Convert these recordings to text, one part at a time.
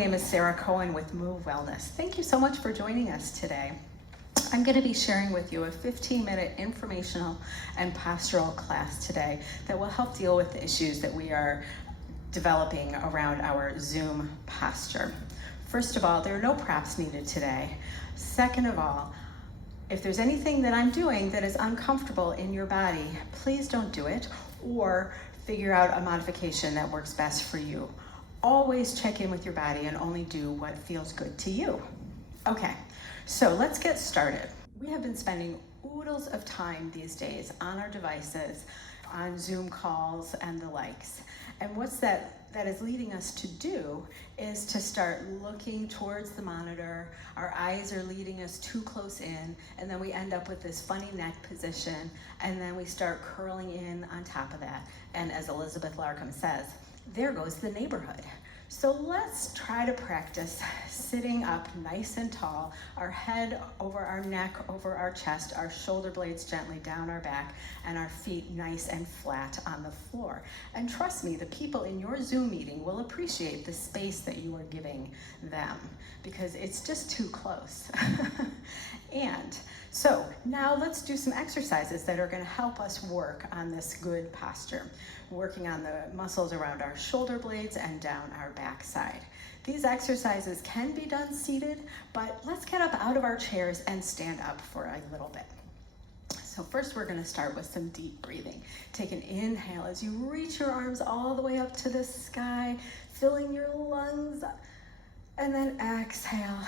name is Sarah Cohen with Move Wellness. Thank you so much for joining us today. I'm going to be sharing with you a 15-minute informational and postural class today that will help deal with the issues that we are developing around our Zoom posture. First of all, there are no props needed today. Second of all, if there's anything that I'm doing that is uncomfortable in your body, please don't do it, or figure out a modification that works best for you. Always check in with your body and only do what feels good to you. Okay, so let's get started. We have been spending oodles of time these days on our devices, on Zoom calls and the likes. And what's that is leading us to do is to start looking towards the monitor. Our eyes are leading us too close in, and then we end up with this funny neck position, and then we start curling in on top of that. And as Elizabeth Larkham says, there goes the neighborhood. So let's try to practice sitting up nice and tall, our head over our neck, over our chest, our shoulder blades gently down our back, and our feet nice and flat on the floor. And trust me, the people in your Zoom meeting will appreciate the space that you are giving them, because it's just too close. And so now let's do some exercises that are going to help us work on this good posture, working on the muscles around our shoulder blades and down our backside. These exercises can be done seated, but let's get up out of our chairs and stand up for a little bit. So first we're going to start with some deep breathing. Take an inhale as you reach your arms all the way up to the sky, filling your lungs, and then exhale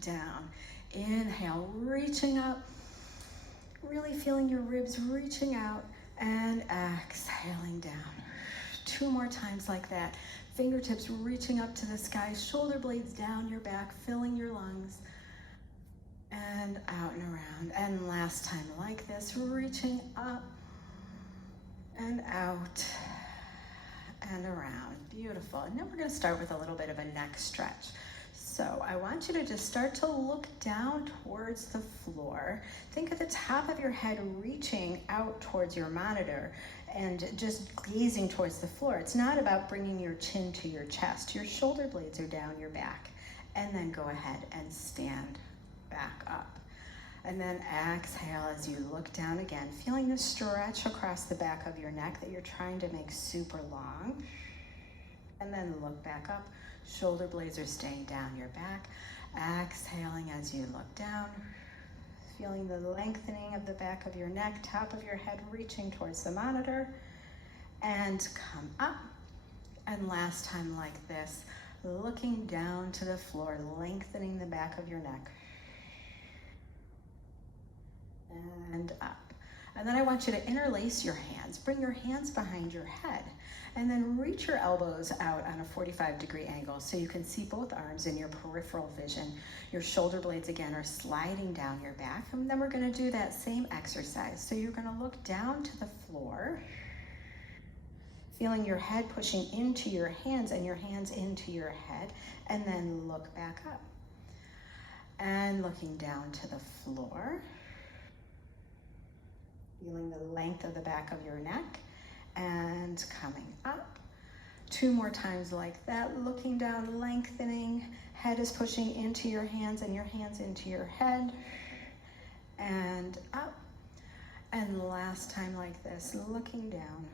down. Inhale, reaching up, really feeling your ribs reaching out, and exhaling down. 2 more times like that. Fingertips reaching up to the sky, shoulder blades down your back, filling your lungs, and out and around. And last time like this, reaching up and out and around. Beautiful. And now we're going to start with a little bit of a neck stretch. So I want you to just start to look down towards the floor. Think of the top of your head reaching out towards your monitor and just gazing towards the floor. It's not about bringing your chin to your chest. Your shoulder blades are down your back. And then go ahead and stand back up. And then exhale as you look down again, feeling the stretch across the back of your neck that you're trying to make super long. And then look back up. Shoulder blades are staying down your back. Exhaling as you look down, feeling the lengthening of the back of your neck, top of your head reaching towards the monitor, and come up. And last time like this, looking down to the floor, lengthening the back of your neck, and up. And then I want you to interlace your hands. Bring your hands behind your head. And then reach your elbows out on a 45-degree angle so you can see both arms in your peripheral vision. Your shoulder blades, again, are sliding down your back. And then we're going to do that same exercise. So you're going to look down to the floor, feeling your head pushing into your hands and your hands into your head, and then look back up. And looking down to the floor, feeling the length of the back of your neck, and coming up. 2 more times like that, looking down, lengthening, head is pushing into your hands and your hands into your head, and up. And last time like this, looking down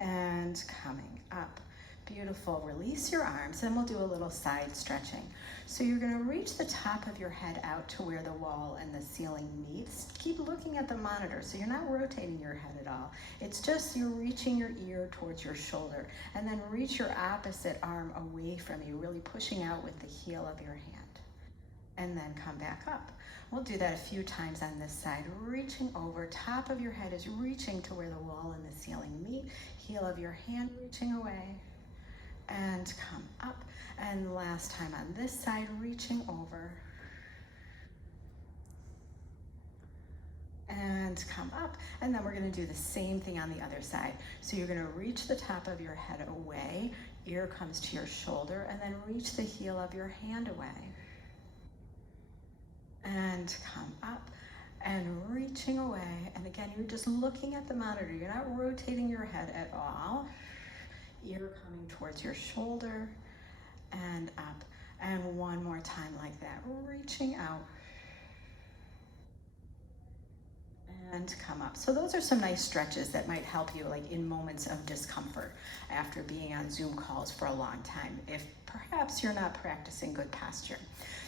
and coming up. Beautiful. Release your arms, and we'll do a little side stretching. So you're going to reach the top of your head out to where the wall and the ceiling meets. Keep looking at the monitor, so you're not rotating your head at all. It's just you're reaching your ear towards your shoulder, and then reach your opposite arm away from you, really pushing out with the heel of your hand. And then come back up. We'll do that a few times on this side. Reaching over, top of your head is reaching to where the wall and the ceiling meet. Heel of your hand reaching away. And come up. And last time on this side, reaching over. And come up. And then we're going to do the same thing on the other side. So you're going to reach the top of your head away. Ear comes to your shoulder. And then reach the heel of your hand away. And come up. And reaching away. And again, you're just looking at the monitor. You're not rotating your head at all. ear coming towards your shoulder and up. And one more time like that, reaching out and come up. So those are some nice stretches that might help you like in moments of discomfort after being on Zoom calls for a long time, if perhaps you're not practicing good posture.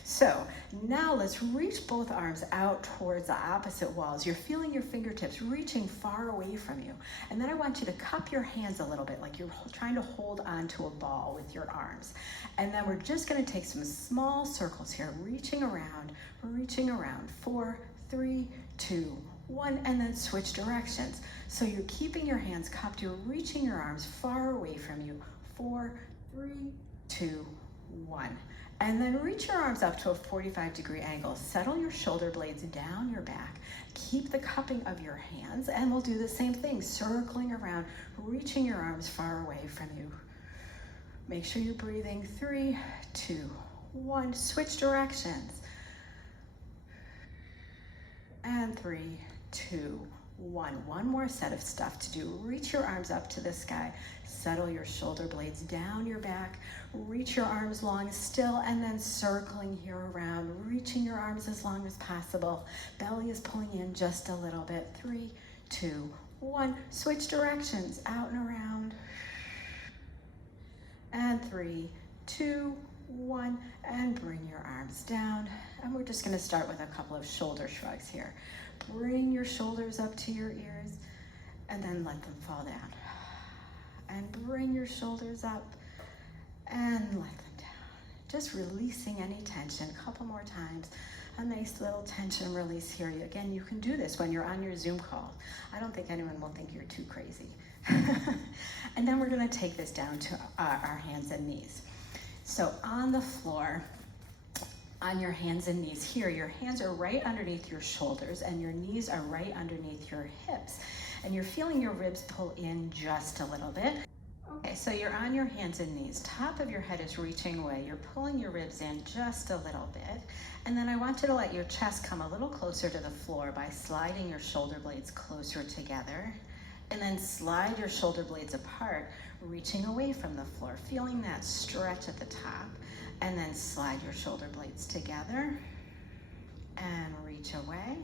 So now let's reach both arms out towards the opposite walls. You're feeling your fingertips reaching far away from you. And then I want you to cup your hands a little bit, like you're trying to hold onto a ball with your arms. And then we're just gonna take some small circles here, reaching around, 4, 3, 2, 1, and then switch directions. So you're keeping your hands cupped, you're reaching your arms far away from you. 4, 3, 2, 1. And then reach your arms up to a 45-degree angle. Settle your shoulder blades down your back. Keep the cupping of your hands, and we'll do the same thing, circling around, reaching your arms far away from you. Make sure you're breathing. 3, 2, 1. Switch directions. And 3, 2, 1. One more set of stuff to do. Reach your arms up to the sky. Settle your shoulder blades down your back. Reach your arms long still, and then circling here around, reaching your arms as long as possible. Belly is pulling in just a little bit. 3, 2, 1. Switch directions, out and around. And 3, 2, 1, and bring your arms down. And we're just gonna start with a couple of shoulder shrugs here. Bring your shoulders up to your ears, and then let them fall down. And bring your shoulders up, and let them down. Just releasing any tension. A couple more times. A nice little tension release here. Again, you can do this when you're on your Zoom call. I don't think anyone will think you're too crazy. And then we're gonna take this down to our hands and knees. So on the floor, on your hands and knees here, your hands are right underneath your shoulders and your knees are right underneath your hips. And you're feeling your ribs pull in just a little bit. Okay, so you're on your hands and knees. Top of your head is reaching away. You're pulling your ribs in just a little bit. And then I want you to let your chest come a little closer to the floor by sliding your shoulder blades closer together. And then slide your shoulder blades apart, reaching away from the floor, feeling that stretch at the top. And then slide your shoulder blades together and reach away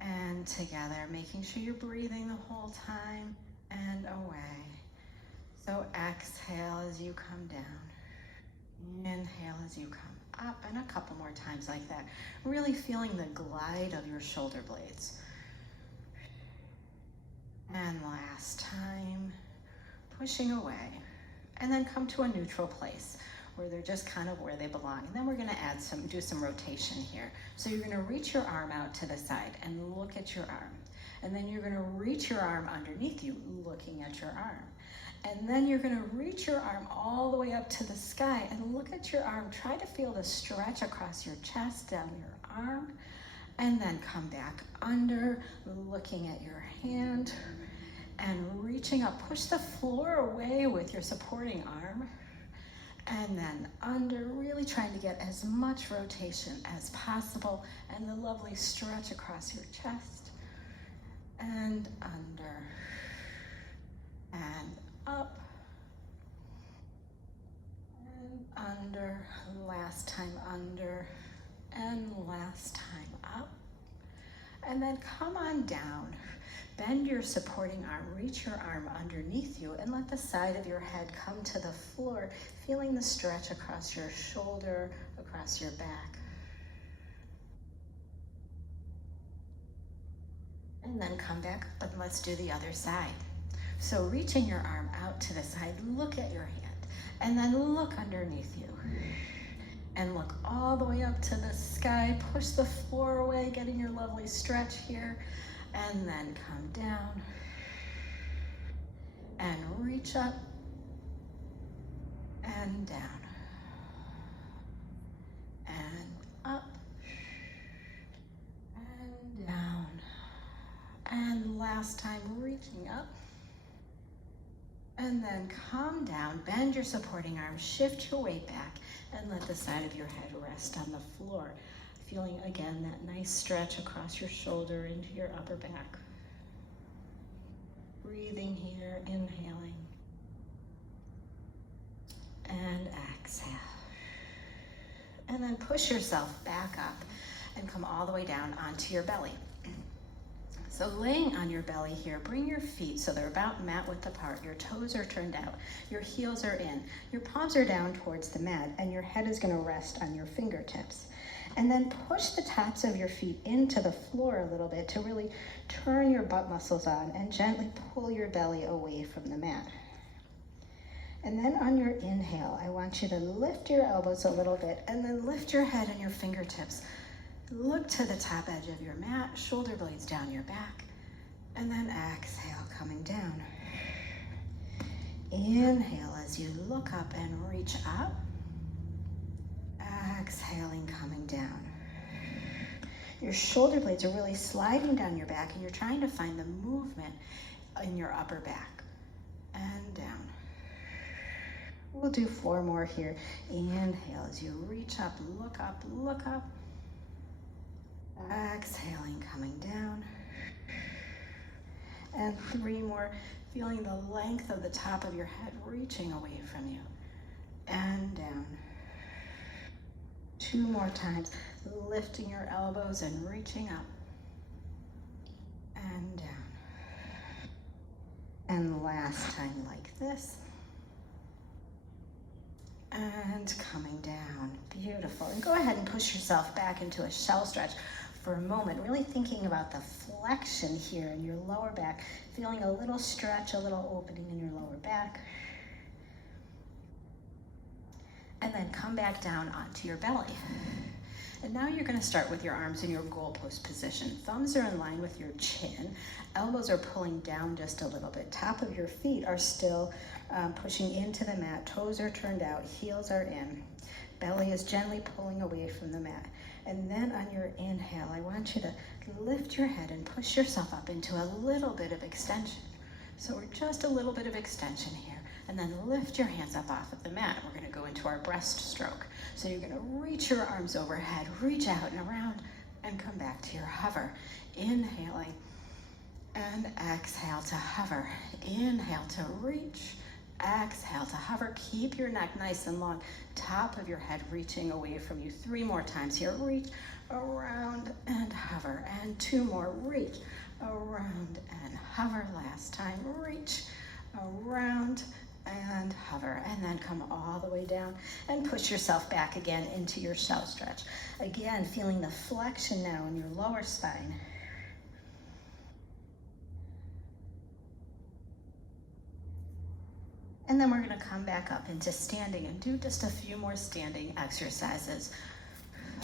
and together, making sure you're breathing the whole time and away. So exhale as you come down. Inhale as you come up, and a couple more times like that. Really feeling the glide of your shoulder blades. And last time, pushing away. And then come to a neutral place where they're just kind of where they belong. And then we're gonna do some rotation here. So you're gonna reach your arm out to the side and look at your arm. And then you're gonna reach your arm underneath you, looking at your arm. And then you're gonna reach your arm all the way up to the sky and look at your arm. Try to feel the stretch across your chest, down your arm, and then come back under, looking at your hand and reaching up. Push the floor away with your supporting arm. And then under, really trying to get as much rotation as possible and the lovely stretch across your chest. And under, and up, and under, last time under, and last time up. And then come on down. Bend your supporting arm, reach your arm underneath you, and let the side of your head come to the floor, feeling the stretch across your shoulder, across your back. And then come back up and let's do the other side. So reaching your arm out to the side, look at your hand, and then look underneath you. And look all the way up to the sky, push the floor away, getting your lovely stretch here. And then come down and reach up and down and up and down. And last time, reaching up. And then come down, bend your supporting arm, shift your weight back, and let the side of your head rest on the floor. Feeling again that nice stretch across your shoulder into your upper back. Breathing here, inhaling and exhale. And then push yourself back up and come all the way down onto your belly. So laying on your belly here, bring your feet so they're about mat width apart. Your toes are turned out, your heels are in, your palms are down towards the mat, and your head is going to rest on your fingertips. And then push the tops of your feet into the floor a little bit to really turn your butt muscles on and gently pull your belly away from the mat. And then on your inhale, I want you to lift your elbows a little bit and then lift your head and your fingertips. Look to the top edge of your mat, shoulder blades down your back, and then exhale, coming down. Inhale as you look up and reach up. Exhaling, coming down. Your shoulder blades are really sliding down your back, and you're trying to find the movement in your upper back. And down. We'll do 4 more here. Inhale as you reach up, look up, look up. Exhaling, coming down. And 3 more, feeling the length of the top of your head reaching away from you. And down. 2 more times, lifting your elbows and reaching up. And down. And last time like this. And coming down. Beautiful. And go ahead and push yourself back into a shell stretch for a moment, really thinking about the flexion here in your lower back, feeling a little stretch, a little opening in your lower back. And then come back down onto your belly. And now you're going to start with your arms in your goalpost position. Thumbs are in line with your chin. Elbows are pulling down just a little bit. Top of your feet are still pushing into the mat. Toes are turned out. Heels are in. Belly is gently pulling away from the mat. And then on your inhale, I want you to lift your head and push yourself up into a little bit of extension. So we're just a little bit of extension here. And then lift your hands up off of the mat. We're going to go into our breaststroke. So you're going to reach your arms overhead, reach out and around, and come back to your hover. Inhaling and exhale to hover. Inhale to reach. Exhale to hover. Keep your neck nice and long. Top of your head reaching away from you. 3 more times here. Reach, around, and hover. And 2 more. Reach, around, and hover. Last time. Reach, around, and hover. And then come all the way down and push yourself back again into your shell stretch. Again, feeling the flexion now in your lower spine. And then we're going to come back up into standing and do just a few more standing exercises.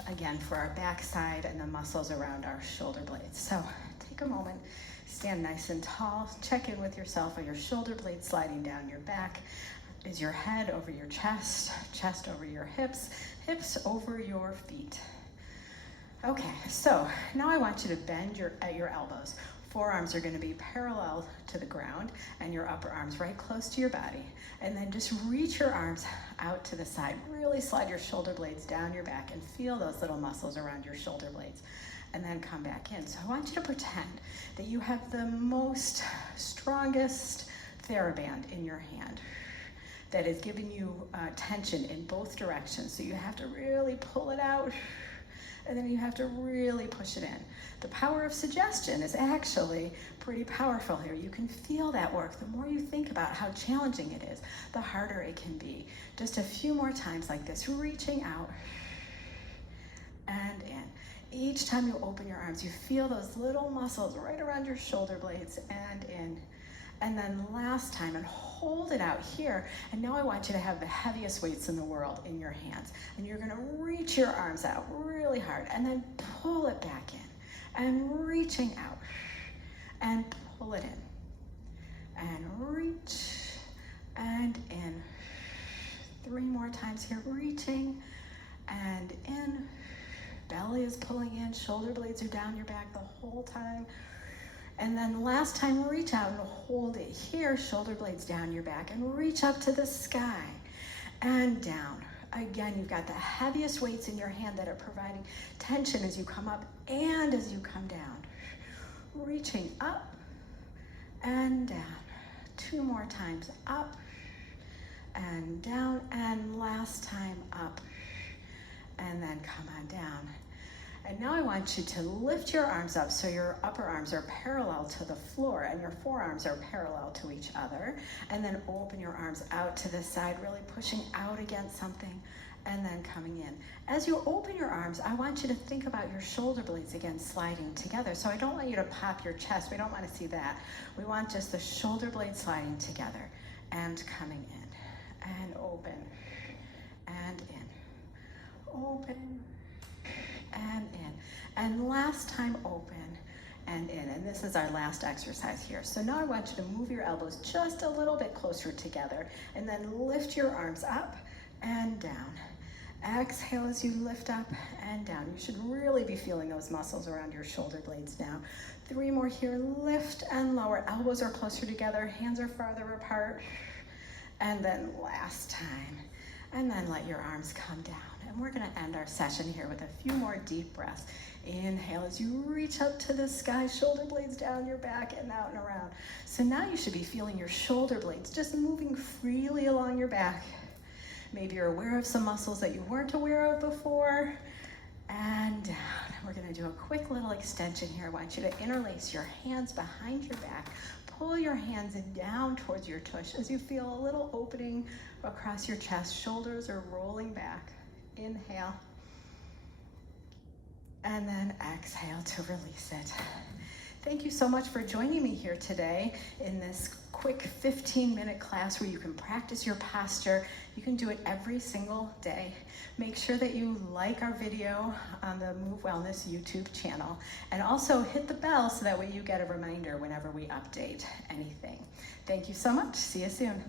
Again, for our backside and the muscles around our shoulder blades. So take a moment, stand nice and tall, check in with yourself. Are your shoulder blades sliding down your back? Is your head over your chest, chest over your hips, hips over your feet? Okay, so now I want you to bend at your elbows. Forearms are going to be parallel to the ground and your upper arms right close to your body. And then just reach your arms out to the side. Really slide your shoulder blades down your back and feel those little muscles around your shoulder blades. And then come back in. So I want you to pretend that you have the most strongest TheraBand in your hand that is giving you tension in both directions. So you have to really pull it out, and then you have to really push it in. The power of suggestion is actually pretty powerful here. You can feel that work. The more you think about how challenging it is, the harder it can be. Just a few more times like this, reaching out and in. Each time you open your arms, you feel those little muscles right around your shoulder blades and in. And then last time, and hold it out here. And now I want you to have the heaviest weights in the world in your hands. And you're gonna reach your arms out really hard and then pull it back in. And reaching out and pull it in. And reach and in. 3 more times here, reaching and in. Belly is pulling in, shoulder blades are down your back the whole time. And then last time, reach out and hold it here, shoulder blades down your back, and reach up to the sky and down. Again, you've got the heaviest weights in your hand that are providing tension as you come up and as you come down. Reaching up and down. 2 more times, up and down, and last time up, and then come on down. And now I want you to lift your arms up so your upper arms are parallel to the floor and your forearms are parallel to each other. And then open your arms out to the side, really pushing out against something and then coming in. As you open your arms, I want you to think about your shoulder blades again sliding together. So I don't want you to pop your chest. We don't want to see that. We want just the shoulder blades sliding together and coming in and open and in. Open and in. And last time open and in. And this is our last exercise here. So now I want you to move your elbows just a little bit closer together and then lift your arms up and down. Exhale as you lift up and down. You should really be feeling those muscles around your shoulder blades now. 3 more here. Lift and lower. Elbows are closer together. Hands are farther apart. And then last time. And then let your arms come down. And we're going to end our session here with a few more deep breaths. Inhale as you reach up to the sky, shoulder blades down your back and out and around. So now you should be feeling your shoulder blades just moving freely along your back. Maybe you're aware of some muscles that you weren't aware of before. And down. We're going to do a quick little extension here. I want you to interlace your hands behind your back. Pull your hands down towards your tush as you feel a little opening across your chest. Shoulders are rolling back. Inhale. And then exhale to release it. Thank you so much for joining me here today in this quick 15-minute class where you can practice your posture. You can do it every single day. Make sure that you like our video on the Move Wellness YouTube channel and also hit the bell so that way you get a reminder whenever we update anything. Thank you so much. See you soon.